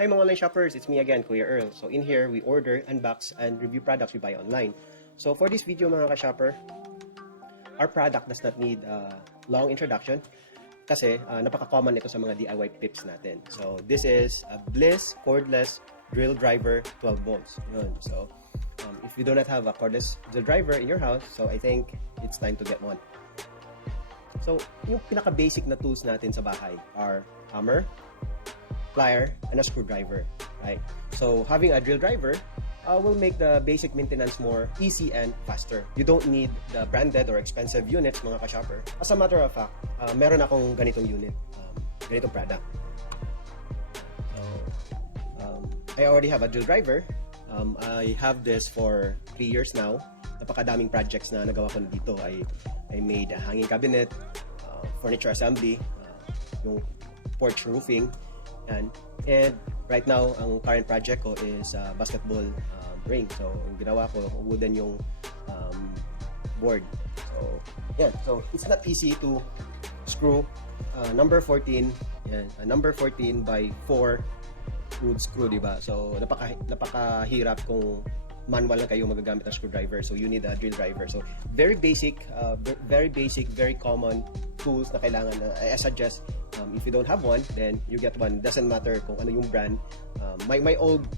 Hi mga online shoppers, it's me again, Kuya Earl. So in here, we order, unbox, and review products we buy online. So for this video mga ka-shopper, our product does not need long introduction kasi napaka-common ito sa mga DIY peeps natin. So this is a Bliss Cordless Drill Driver 12 volts. Yun. So if you do not have a cordless drill driver in your house, so I think it's time to get one. So yung pinaka-basic na tools natin sa bahay are hammer, plier, and a screwdriver, right? So having a drill driver will make the basic maintenance more easy and faster. You don't need the branded or expensive units, mga ka-shopper. As a matter of fact, meron akong ganitong unit, ganitong product. So, I already have a drill driver. I have this for 3 years now. Napakadaming projects na nagawa ko na dito. I made a hanging cabinet, furniture assembly, yung porch roofing, and right now, ang current project ko is basketball ring. So, yung ginawa ko, wooden yung board. So, yeah. So, it's not easy to screw number 14, yan, number 14 by 4 wood screw, diba? So, napakahirap kung manual lang kayo magagamit ng screwdriver. So, you need a drill driver. So, very basic, very common tools na kailangan. I suggest, if you don't have one, then you get one. Doesn't matter kung ano yung brand. My old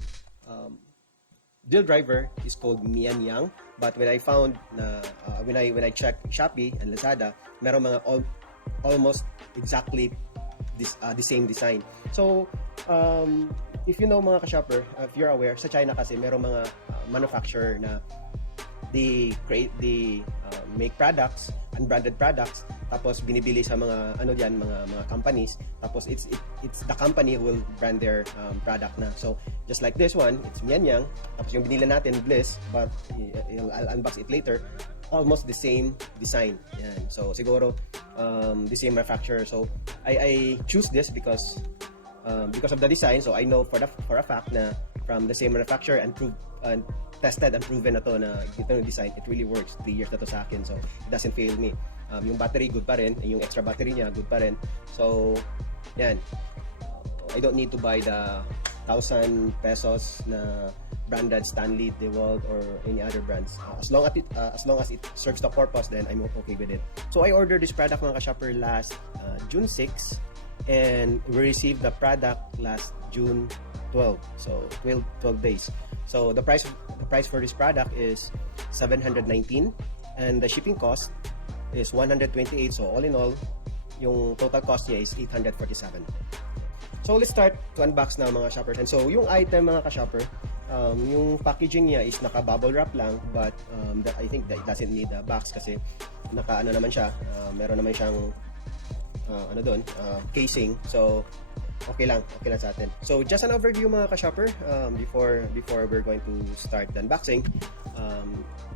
drill driver is called Mian Yang, but when I found na when I checked Shopee and Lazada, meron mga almost exactly the same design. So if you know mga ka-shopper, if you're aware, sa China kasi meron mga manufacturer na they make products, unbranded products, tapos binibili sa mga mga companies, tapos it's the company who will brand their product na. So just like this one, it's Mian Yang, tapos yung binili natin Bliss, but I'll unbox it later, almost the same design. Yan. So siguro the same manufacturer. So I choose this because of the design. So I know for a fact na from the same manufacturer and tested and proven na to na itong design, it really works. 3 years na to sa akin, so it doesn't fail me. Yung battery good pa rin, yung extra battery niya good pa rin. So yan, I don't need to buy the 1,000 pesos na branded Stanley, DeWalt, or any other brands. As long as it serves the purpose, then I'm okay with it. So I ordered this product mga ka-shopper last June 6, and we received the product last June 12. So 12 days. So the price for this product is 719, and the shipping cost is 128. So all in all, yung total cost niya is 847. So let's start to unbox na mga shoppers. And so yung item mga ka-shopper, yung packaging niya is naka-bubble wrap lang, but I think that it doesn't need a box kasi naka-ano naman siya, meron naman siyang casing. So okay lang sa atin. So just an overview mga ka-shopper before we're going to start the unboxing.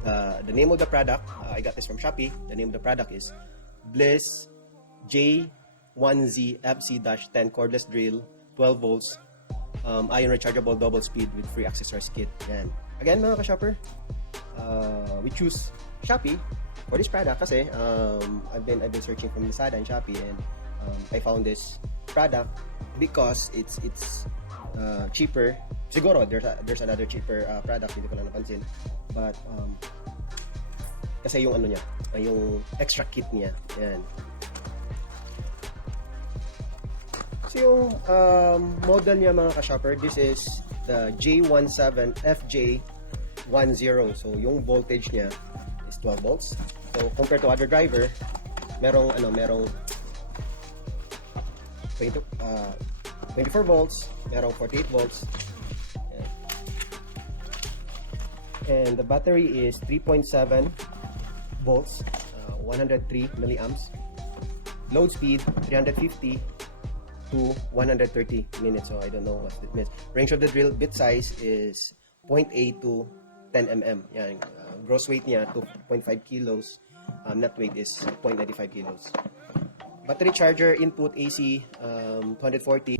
The name of the product, I got this from Shopee. The name of the product is Bliss J1Z-FJ-10 Cordless Drill 12 volts iron rechargeable double speed with free accessories kit. Yan. Again mga ka-shopper, we choose Shopee for this product kasi I've been searching from Lazada and Shopee, and I found this product because it's cheaper. Siguro there's another cheaper product, hindi ko lang napansin, but kasi yung niya, yung extra kit niya. Yan. So yung model niya mga ka-shopper, this is the J1Z-FJ-10. So yung voltage niya is 12 volts. So compared to other driver, merong 24 volts, merong 48 volts. Yan. And the battery is 3.7 volts, 103 milliamps. Load speed 350 to 130 minutes. So I don't know what it means. Range of the drill bit size is 0.8 to 10 mm. Yan. Gross weight niya 2.5 kilos. Net weight is 0.95 kilos. Battery charger input AC 240.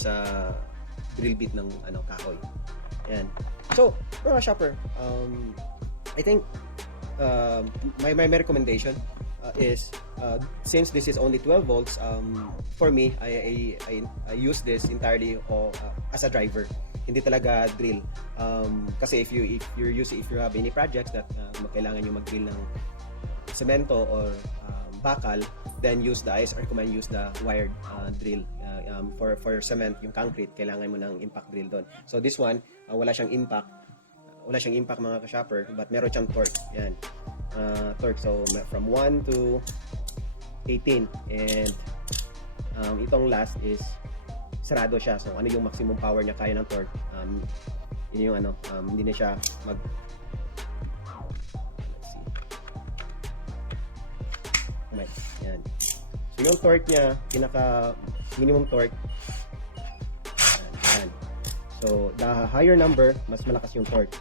sa drill bit ng kahoy. Yan. So, mga shopper, I think my recommendation is since this is only 12 volts, for me, I use this entirely as a driver. Hindi talaga drill. Kasi if you have any projects that kailangan nyo mag-drill ng semento or bakal, then use the I recommend use the wired drill. For cement, yung concrete, kailangan mo ng impact drill doon. So this one, wala siyang impact mga ka-shopper, but meron siyang torque. Yan. Torque, so from 1 to 18, and itong last is sarado siya. So ano yung maximum power niya kaya ng torque, yun yung hindi na siya let's see. Okay. Yan. So yung torque niya, pinaka minimum torque, yan. So the higher number, mas malakas yung torque.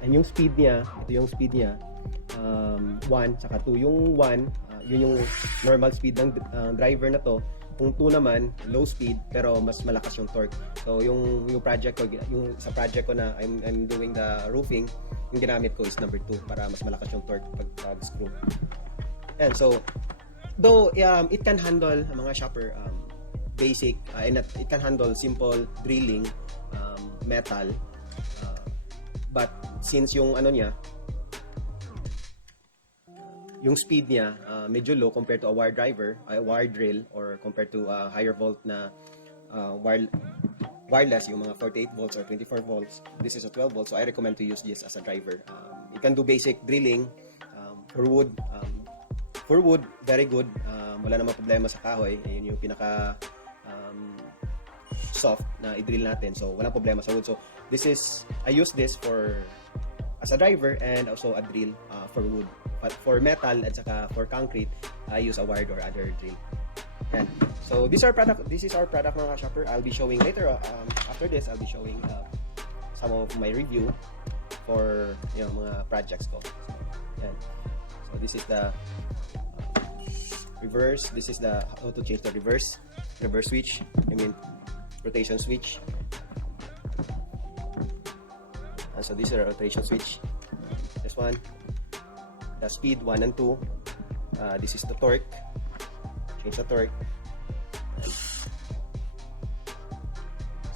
And yung speed niya, ito yung speed niya, 1 saka 2. Yung 1, yun yung normal speed ng driver na to. Kung 2 naman, low speed pero mas malakas yung torque. So yung project ko, yung sa project ko na I'm doing the roofing, yung ginamit ko is number 2 para mas malakas yung torque pag screw. And so though it can handle mga shopper basic and it can handle simple drilling, metal, but since yung niya, yung speed niya medyo low compared to a wire driver, a wire drill, or compared to a higher volt na wireless, yung mga 48 volts or 24 volts. This is a 12 volts, so I recommend to use this as a driver. You can do basic drilling for wood. For wood, very good. Wala namang problema sa kahoy. Yun yung pinaka soft na i-drill natin. So, walang problema sa wood. So, I use this as a driver and also a drill for wood. But for metal at saka for concrete, I use a wired or other drill. Yan. So, this is our product mga shopper. I'll be showing later, after this, I'll be showing some of my review for mga projects ko. So, yan. So, this is the reverse. This is the how to change the reverse switch. Rotation switch. And so this is a rotation switch. This one, the speed 1 and 2. This is the torque. Change the torque.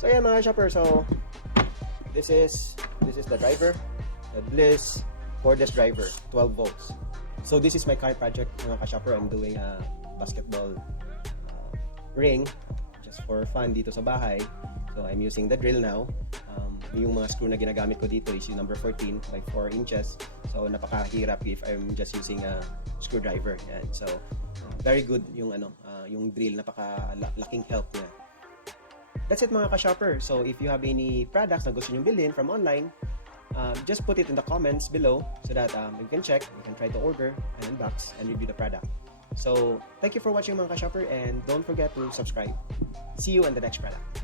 So yeah, mga shopper. So this is the driver, the Bliss Cordless driver, 12 volts. So this is my car project mga ka-shopper. I'm doing a basketball ring just for fun dito sa bahay. So I'm using the drill now. Yung mga screw na ginagamit ko dito is yung number 14 by 4 inches. So napakahirap if I'm just using a screwdriver. Yan. So very good yung yung drill, napakalaking help niya. That's it mga ka-shopper. So if you have any products na gusto niyo bilhin from online, just put it in the comments below so that we can check, we can try to order and unbox and review the product. So thank you for watching mga ka-shopper, and don't forget to subscribe. See you in the next product.